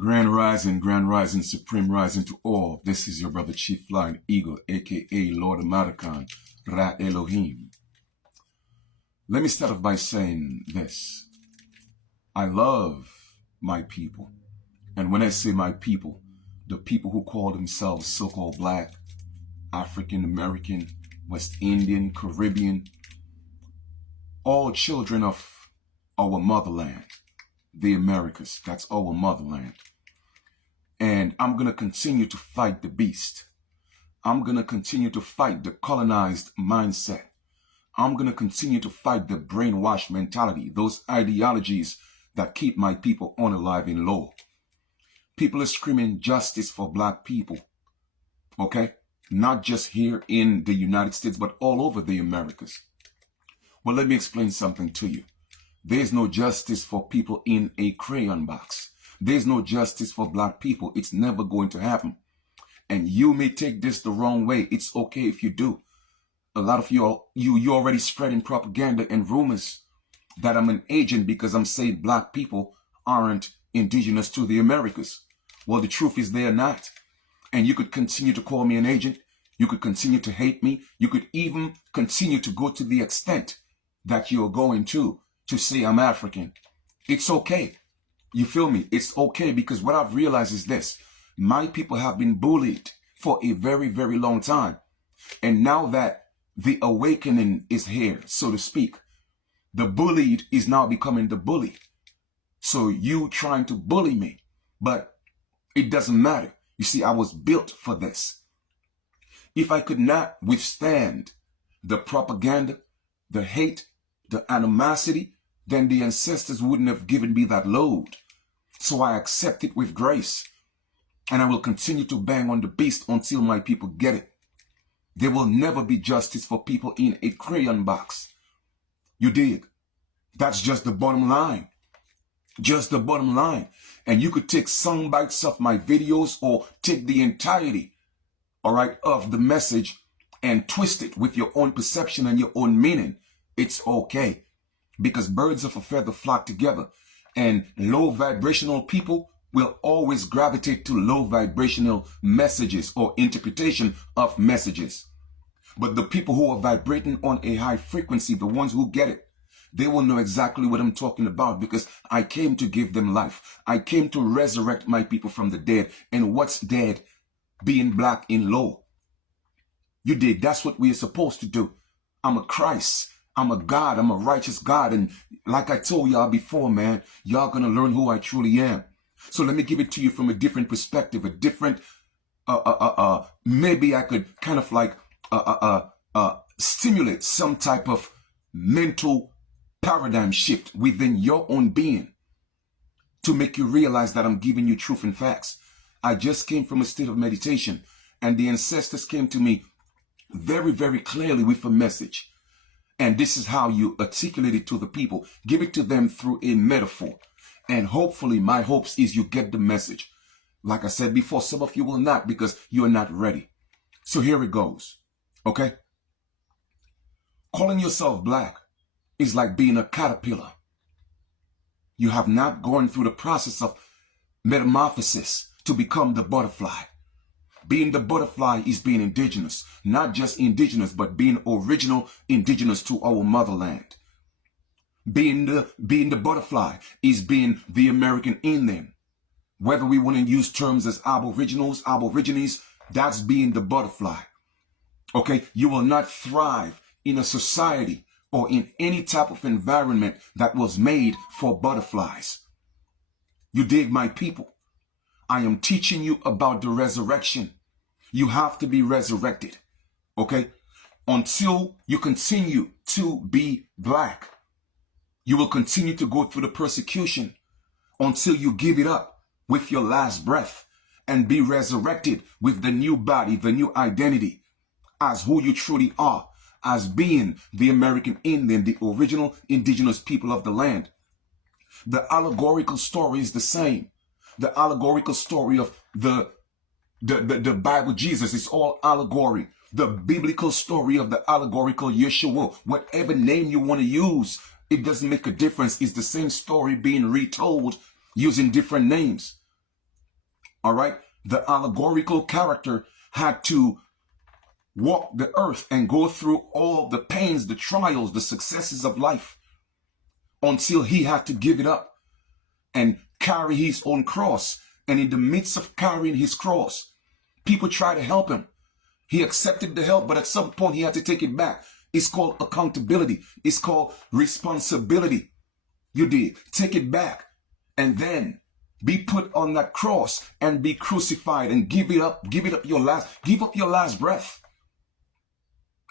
Grand rising, supreme rising to all. This is your brother Chief Flying Eagle, aka Lord Amadakan, Ra Elohim. Let me start off by saying this. I love my people. And when I say my people, the people who call themselves so-called Black, African American, West Indian, Caribbean, all children of our motherland, the Americas. That's our motherland. And I'm going to continue to fight the beast. I'm going to continue to fight the colonized mindset. I'm going to continue to fight the brainwashed mentality, those ideologies that keep my people unalive and low. People are screaming justice for Black people, okay? Not just here in the United States, but all over the Americas. Well, let me explain something to you. There's no justice for people in a crayon box. There's no justice for Black people. It's never going to happen. And you may take this the wrong way. It's okay if you do. A lot of you already spreading propaganda and rumors that I'm an agent because I'm saying Black people aren't indigenous to the Americas. Well, the truth is they're not. And you could continue to call me an agent. You could continue to hate me. You could even continue to go to the extent that you're going to say I'm African. It's okay. You feel me? It's okay, because what I've realized is this. My people have been bullied for a very, very long time. And now that the awakening is here, so to speak, the bullied is now becoming the bully. So you trying to bully me, but it doesn't matter. You see, I was built for this. If I could not withstand the propaganda, the hate, the animosity, then the ancestors wouldn't have given me that load. So I accept it with grace. And I will continue to bang on the beast until my people get it. There will never be justice for people in a crayon box. You dig? That's just the bottom line. Just the bottom line. And you could take some bites of my videos or take the entirety, all right, of the message and twist it with your own perception and your own meaning. It's okay. Because birds of a feather flock together, and low vibrational people will always gravitate to low vibrational messages or interpretation of messages. But the people who are vibrating on a high frequency, the ones who get it, they will know exactly what I'm talking about, because I came to give them life. I came to resurrect my people from the dead. And what's dead? Being Black in low. You did. That's what we are supposed to do. I'm a Christ. I'm a God. I'm a righteous God. And like I told y'all before, man, y'all gonna learn who I truly am. So let me give it to you from a different perspective, a different, maybe I could kind of like, stimulate some type of mental paradigm shift within your own being to make you realize that I'm giving you truth and facts. I just came from a state of meditation, and the ancestors came to me very, very clearly with a message. And this is how you articulate it to the people. Give it to them through a metaphor. And hopefully, my hopes is you get the message. Like I said before, some of you will not, because you're not ready. So here it goes. Okay? Calling yourself Black is like being a caterpillar. You have not gone through the process of metamorphosis to become the butterfly. Being the butterfly is being indigenous. Not just indigenous, but being original indigenous to our motherland. Being the butterfly is being the American Indian. Whether we want to use terms as aboriginals, aborigines, that's being the butterfly. Okay? You will not thrive in a society or in any type of environment that was made for butterflies. You dig, my people? I am teaching you about the resurrection. You have to be resurrected, okay? Until you continue to be Black, you will continue to go through the persecution until you give it up with your last breath and be resurrected with the new body, the new identity as who you truly are, as being the American Indian, the original indigenous people of the land. The allegorical story is the same. The allegorical story of the Bible, Jesus, is all allegory. The biblical story of the allegorical Yeshua, whatever name you want to use, it doesn't make a difference. It's the same story being retold using different names. All right. The allegorical character had to walk the earth and go through all the pains, the trials, the successes of life until he had to give it up and carry his own cross. And in the midst of carrying his cross, people tried to help him. He accepted the help, but at some point he had to take it back. It's called accountability. It's called responsibility. You did. Take it back and then be put on that cross and be crucified and give it up. Give up your last breath.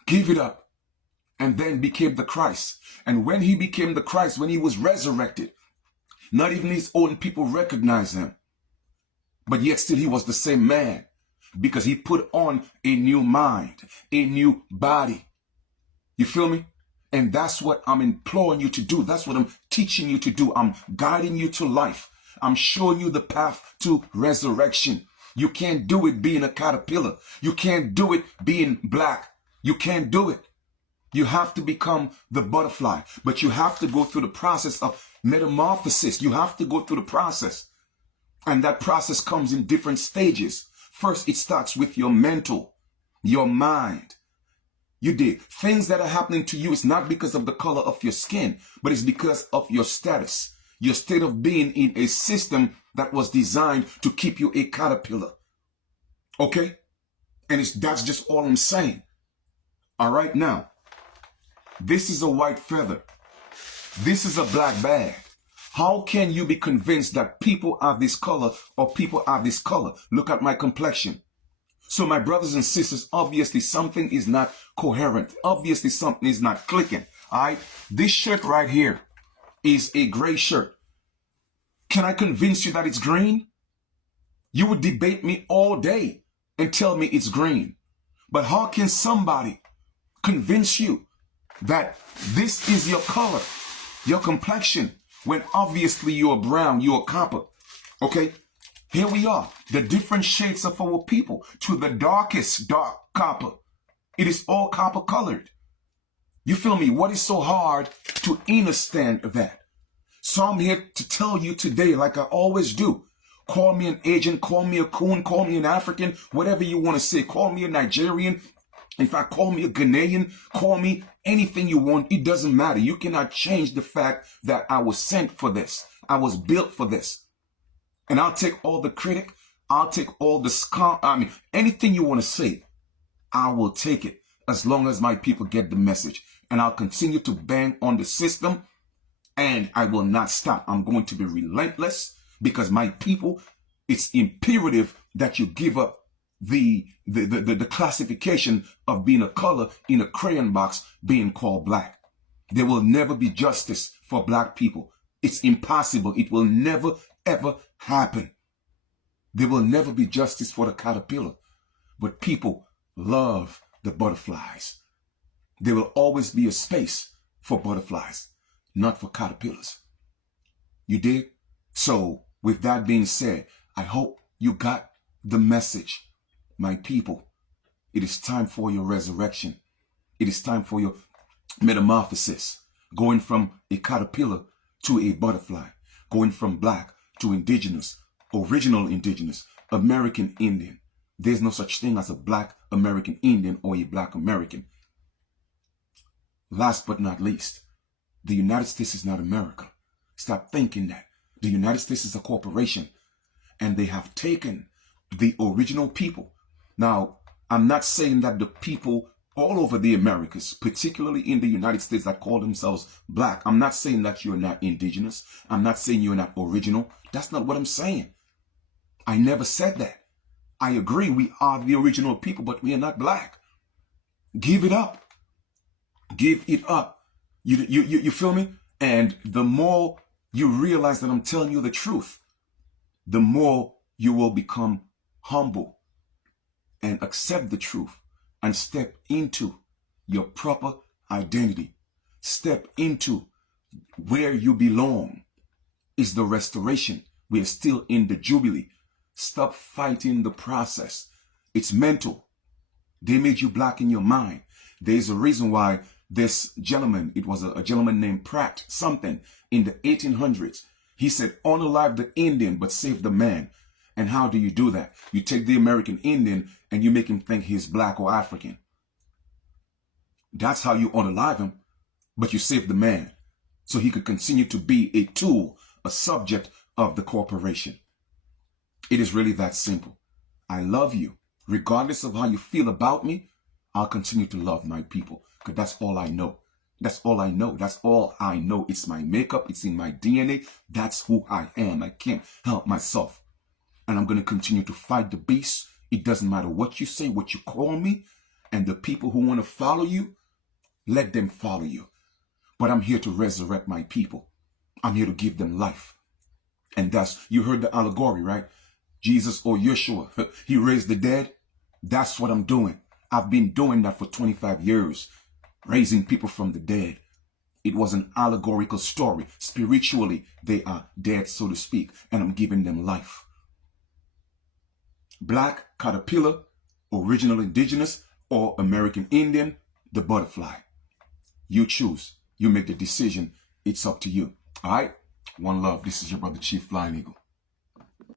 Give it up. And then became the Christ. And when he became the Christ, when he was resurrected, not even his own people recognized him. But yet still he was the same man because he put on a new mind, a new body. You feel me? And that's what I'm imploring you to do. That's what I'm teaching you to do. I'm guiding you to life. I'm showing you the path to resurrection. You can't do it being a caterpillar. You can't do it being black. You can't do it. You have to become the butterfly, but you have to go through the process of metamorphosis. You have to go through the process. And that process comes in different stages. First, it starts with your mental, your mind. You dig? Things that are happening to you, it's not because of the color of your skin, but it's because of your status, your state of being in a system that was designed to keep you a caterpillar. Okay? And that's just all I'm saying. All right, now, this is a white feather. This is a black bag. How can you be convinced that people are this color or people are this color? Look at my complexion. So my brothers and sisters, obviously something is not coherent. Obviously something is not clicking. All right. This shirt right here is a gray shirt. Can I convince you that it's green? You would debate me all day and tell me it's green. But how can somebody convince you that this is your color, your complexion, when obviously you're brown, you're copper? Okay? Here we are, the different shades of our people to the darkest dark copper. It is all copper colored. You feel me? What is so hard to understand that? So I'm here to tell you today, like I always do, call me an agent, call me a coon, call me an African, whatever you want to say, call me a Nigerian. In fact, call me a Ghanaian, call me anything you want. It doesn't matter. You cannot change the fact that I was sent for this. I was built for this. And I'll take all the critic. I'll take all the anything you want to say, I will take it as long as my people get the message. And I'll continue to bang on the system and I will not stop. I'm going to be relentless because my people, it's imperative that you give up the classification of being a color in a crayon box being called black. There will never be justice for black people. It's impossible. It will never, ever happen. There will never be justice for the caterpillar. But people love the butterflies. There will always be a space for butterflies, not for caterpillars. You dig? So with that being said, I hope you got the message. My people, it is time for your resurrection. It is time for your metamorphosis. Going from a caterpillar to a butterfly. Going from black to indigenous, original indigenous, American Indian. There's no such thing as a black American Indian or a black American. Last but not least, the United States is not America. Stop thinking that. The United States is a corporation and they have taken the original people. Now, I'm not saying that the people all over the Americas, particularly in the United States that call themselves black, I'm not saying that you're not indigenous. I'm not saying you're not original. That's not what I'm saying. I never said that. I agree we are the original people, but we are not black. Give it up. Give it up. You feel me? And the more you realize that I'm telling you the truth, the more you will become humble and accept the truth and step into your proper identity. Step into where you belong. Is the restoration. We are still in the Jubilee. Stop fighting the process. It's mental. They made you black in your mind. There's a reason why this gentleman, it was a gentleman named Pratt, something in the 1800s. He said, unalive the Indian, but save the man. And how do you do that? You take the American Indian and you make him think he's black or African. That's how you unalive him, but you save the man so he could continue to be a tool, a subject of the corporation. It is really that simple. I love you. Regardless of how you feel about me, I'll continue to love my people because that's all I know. That's all I know. That's all I know. It's my makeup. It's in my DNA. That's who I am. I can't help myself. And I'm going to continue to fight the beast. It doesn't matter what you say, what you call me. And the people who want to follow you, let them follow you. But I'm here to resurrect my people. I'm here to give them life. And that's, you heard the allegory, right? Jesus or Yeshua, he raised the dead. That's what I'm doing. I've been doing that for 25 years, raising people from the dead. It was an allegorical story. Spiritually, they are dead, so to speak, and I'm giving them life. Black, caterpillar, original indigenous, or American Indian, the butterfly. You choose. You make the decision. It's up to you. All right? One love. This is your brother, Chief Flying Eagle.